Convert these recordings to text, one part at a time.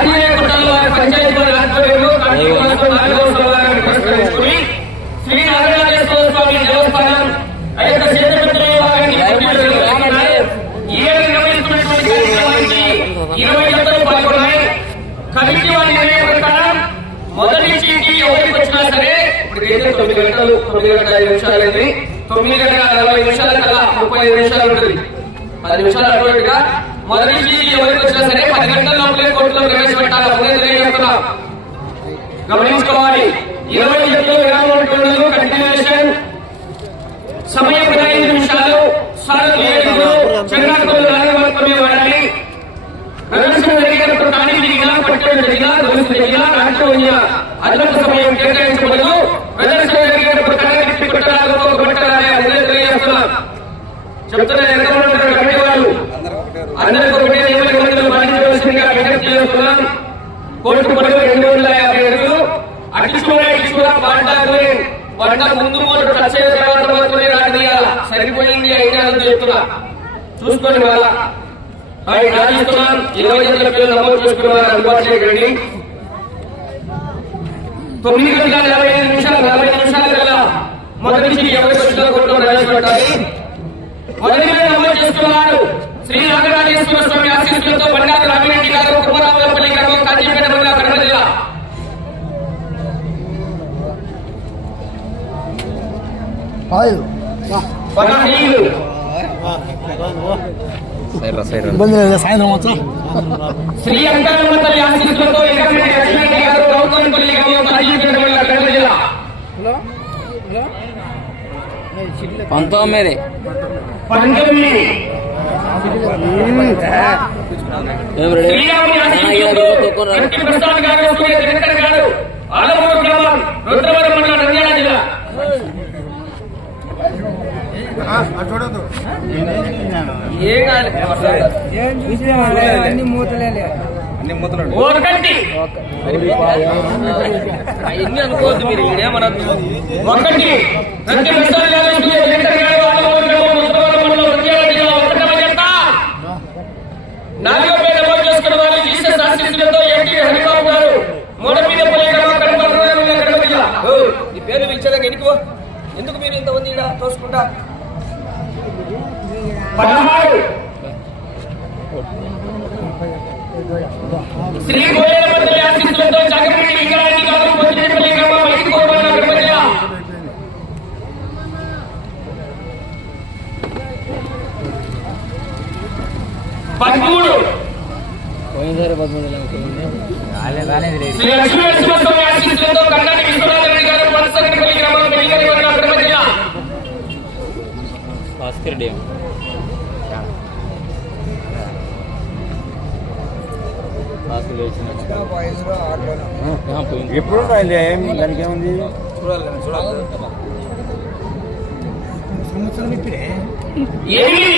ఆదివేకుంటలో పంచాయతీ ఆధ్వర్యంలో కార్తీక మాసం 4వ సోమవారాన్ని పురస్కరించుకుని శ్రీ నాగరాజేశ్వర స్వామి దేవస్థానం ఆ యొక్క క్షేత్రమిత్ర విభాగాన్ని ఈ నిర్వహిస్తున్నటువంటి కార్యక్రమానికి 20 జతలు పాల్గొన్నాయి. కమిటీ వారి నిర్ణయం ప్రకారం మొదటి చీటీ ఎవరికి వచ్చినా సరే ఇప్పటికైతే 9 గంటలు 9 గంటల 5 నిమిషాలైంది. 9 గంటల 40 నిమిషాల కల్లా 35 నిమిషాలు ఉంటుంది. 10 నిమిషాలు అటువంటిగా మొదటి చీటీ ఎవరికి వచ్చినా సరే 10 గంటల లోపలే కోర్టులో ప్రవేశపెట్టాలి. తెలియజేస్తున్నాం, గమనించుకోవాలి. 20 జతలు విరామం ఉంటుండదు. కంటిన్యూషన్ సమయం 15 నిమిషాలు. సార్లు చంద్రాకులు మాత్రమే వాడాలి. ప్రదర్శన జరిగినప్పుడు కానీ జరిగినా పట్టడం జరిగినా దోషం జరిగినా రాష్ట్రం అదనపు సమయం కేటాయించబడదు. ప్రదర్శన జరిగినప్పుడు కానీ కొట్టాలి. అదే తెలియజేస్తున్నాం. చెప్తున్న ఎక్కడ కమిటీ వాళ్ళు అందరికీ ఒకటే నియమాలు పాటించవలసిందిగా విజ్ఞప్తి చేస్తున్నాం. కోర్టు పనులు 250 అడుగులు అడ్డుగా పంట ముందు మూడు టచ్ అయిన తర్వాత మాత్రమే రాజీయాల సరిపోయింది అయినా అని చెప్తున్నా. చూసుకొని వాళ్ళ రాజిస్తున్నాం. 20 జతల పిల్లలు నమోదు చేసుకున్న వారు అందుబాటు చేయకండి. 9 గంటల 45 నిమిషాల కల్లా మొదటి నుంచి ఎవరికి వచ్చిన కోర్టులో ప్రవేశపెట్టాలి. మొదటిగా నమోదు చేసుకున్నారు శ్రీ నాగరాజేశ్వర స్వామి ఆశీస్సులతో బండారు రామిరెడ్డి గారు, కుమరావులపల్లి గ్రామం, కాజీపేట మండలం, కడప జిల్లా. సాయంత్రం శ్రీ అంకరమ్మతల్లి ఆశీస్సులతో వెంకటరెడ్డి లక్ష్మీరెడ్డి గారు, రౌతన్పల్లి గ్రామం, కాజీపేట మండలం, కడప జిల్లా. 19 శ్రీరాముని ఆశీస్సులతో కంటి ప్రసాద్ గారు, సూర్య వెంకట గారు, ఆలమూరు గ్రామం, రుద్రవరం మండలం, నంద్యాల జిల్లా. అన్ని మూతలే ఒకటి ఎన్ని అనుకోవద్దు మీరు, ఇదేమనద్దు. ఒకటి కంటి ప్రసాద్ గారు, సూర్య వెంకట గారు, ఆలమూరు గ్రామం, రుద్రవరం మండలం, నంద్యాల జిల్లా. ఒకటవ జత నాలుగోపై నమోదు చేసుకున్న వాళ్ళు జీసస్ ఆశీస్సులతో ఎన్టీ హరిబాబు గారు, మూడపల్లి గ్రామం, కడప జిల్లా. ఈ పేరు పిలిచేదాకా ఎన్నికో ఎందుకు మీరు ఇంతమంది ఇక్కడ తోసుకుంటా. 16 శ్రీ గోయలపల్లి ఆశీస్సులతో జగన్రెడ్డి లింగారెడ్డి గారు, పొద్దుపల్లి గ్రామం, వైదికోట, కడప జిల్లా. 13 శ్రీ లక్ష్మీనరసింహస్వామి ఆశీస్సులతో కర్ణాటక విశ్వనాథరెడ్డి గారు, వనసగడ్డపల్లి గ్రామం, వెలిగరి మండలం, కడప జిల్లా. ఎప్పుడు దానికి ఏముంది సంవత్సరం ఇప్పుడే 8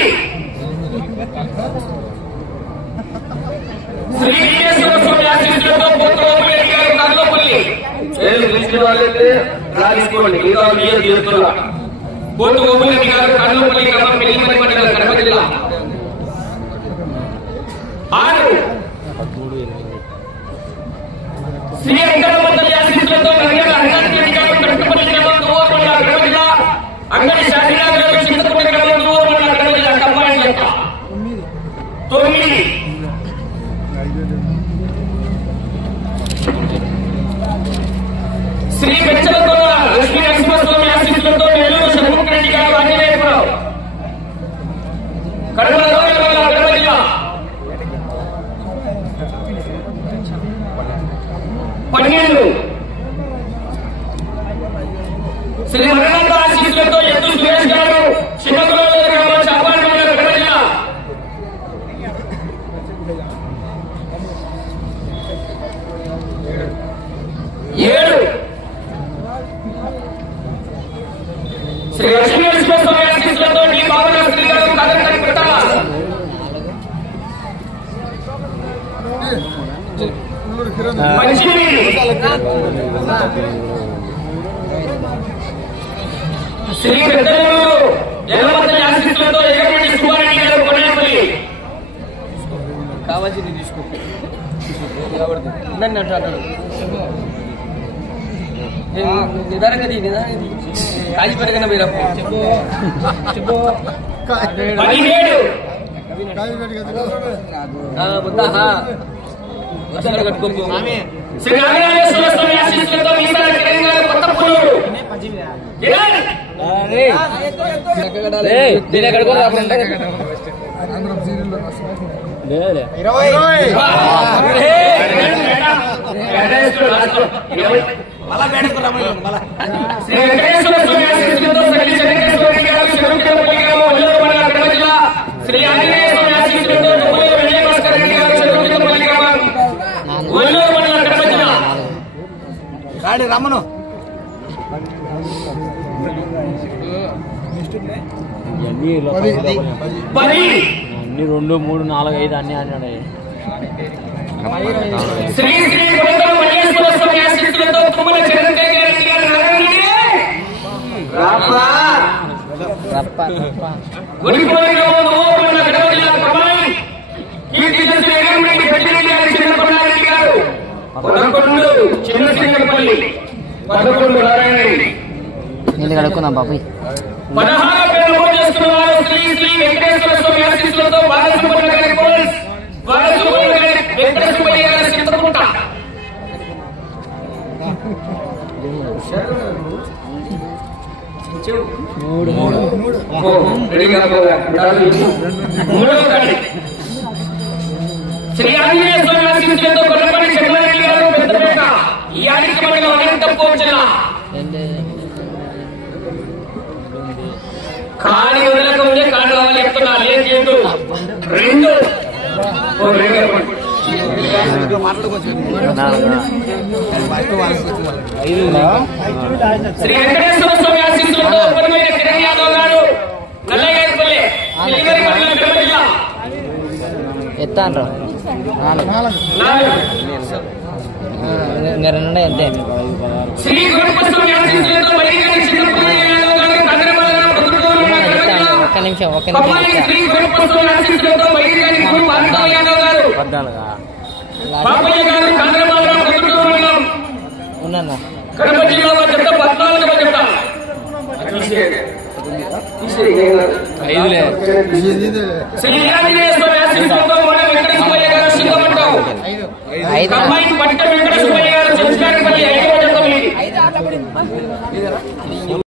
శ్రీ వీరేశ్వర స్వామి ఆశీస్సులతో పోతురాజురెడ్డి గారు, కర్నూపల్లి. వాళ్ళైతే రాజీసుకోండి, ఇంకా మీరు తీరుతున్నా. పోతురాజురెడ్డి గారు, కర్నూపల్లి గ్రామం, వెలిగరి మండలం, కడప జిల్లా. 6 శ్రీ అంకరమ్మతల్లి ఆశీస్సులతో రంగారెడ్డి గారు, కట్టుపల్లి గ్రామం, దువ్వూరు మండలం, కడప జిల్లా. అంగడి శాఖరాజు గారు, చింతకుంట గ్రామం, దువ్వూరు మండలం, కడప జిల్లా. కంబాయి జత 9 శ్రీ వెచ్చలతోన లక్ష్మీ నరసింహస్వామి ఆశీస్సులతో నెల్లూరు షణ్ముఖరెడ్డి గారు, ఆంజనేయపురం, కడప జిల్లా. 12 శ్రీ మరణాంత ఆశీస్సులతో ఎత్తు సురేష్ గారు, శివకులలో గ్రామం, చాపాడి మండలం, కడప జిల్లా. 7 శ్రీ లక్ష్మీనరసింహస్వామి ఆశీస్సులతో డి బాబురాశ్రీ గారు, కాదరకని పెట్ట. శ్రీ పెద్దలూరు జలమంతని ఆశీస్సులతో ఎగరెడ్డి సుబ్బారెడ్డి గారు, కొనేపల్లి. కావాల్సింది తీసుకో. నన్ను అంటాడు నిదానంగా కాజీ పెరగన మీరు కట్టుకోకు శ్రీ నారాయణేశ్వర స్వామి ఆశీస్సులతో ఈసారి తెలంగాణ కొత్త పుల్లూరు శ్రీ వెంకటేశ్వర స్వామి ఆశీస్సులతో శ్రీ చంద్రకేశ్వరి గారు చెరుకుపల్లి గ్రామం ఒల్లూరు మండలం కడప జిల్లా శ్రీ ఆంజనేయ స్వామి ఆశీస్సులతో దుబ్బూరు విజయభాస్కర్ రెడ్డి గారు చెరుకుపల్లి గ్రామం ఒల్లూరు మండలం కడప జిల్లా గాడి రమ్మను అన్ని 2, 3, 4, 5 అన్ని అన్నాడు. శ్రీ శ్రీ గోవింద మల్లేశ్వర స్వామి ఆశీస్సులతో తుమ్మల చంద్రశేఖర్ రెడ్డి గారు గుడిపల్లి గ్రామం ఒల్లూరు మండలం కడప జిల్లా కమాయి కీర్తి శ్రీ ఎగంరెడ్డి పెద్దిరెడ్డి గారు చిన్నపల్లి గారు 11 చిన్నపల్లి 11 నారాయణ రెడ్డి నీళ్ళు కడుక్కున్నాం బాబు 16 పేరు నమోదు చేసుకున్న వారు శ్రీ శ్రీ వెంకటేశ్వర స్వామి ఆశీస్సులతో బాలసుబ్రహ్మణ్య గారి పోలీస్ బాలసుబ్రహ్మణ్య గారి వెంకటేశ్వరయ్య గారి చింతకుంట మూడవ కాడి శ్రీ ఆంజనేయ స్వామి ఆశీస్సులతో కొల్లపల్లి చెన్నారెడ్డి గారు పెద్దపేట ఈ ఆడికి మండలం అనంతపురం జిల్లా కాని వదలకుంటే కాళ్ళు కావాలి చెప్తున్నా లేదు చేయండు 2 శ్రీ వెంకటేశ్వర స్వామి ఆశీస్సులతో ఉపరిమైన కిరణ్ యాదవ్ గారు నల్లయ్యపల్లి మండలం కడప జిల్లా ఎత్తాను ఇంకా 2 అంతే శ్రీ గురుపస్వామి ఆశీస్సులతో మల్లికార్జున చిన్నపల్లి యాదవ్ గారు కందరమల్ల పొద్దుటూరు ఒక్క నిమిషం శ్రీ గురుపస్వామి ఆశీస్సులతో మల్లికార్జున పార్వతీ యాదవ్ గారు 14 బాపయ్య గారు కందరమల్ల పొద్దుటూరు మండలం ఉన్నా కడప జిల్లా జత 14వ జత శ్రీ ఆంజనేయ స్వామి ఆశీస్సులతో మన వెంకటేశ్వరయ్య గారు సింగపట్నం కంబైన్ పట్ట వెంకటేశ్వరయ్య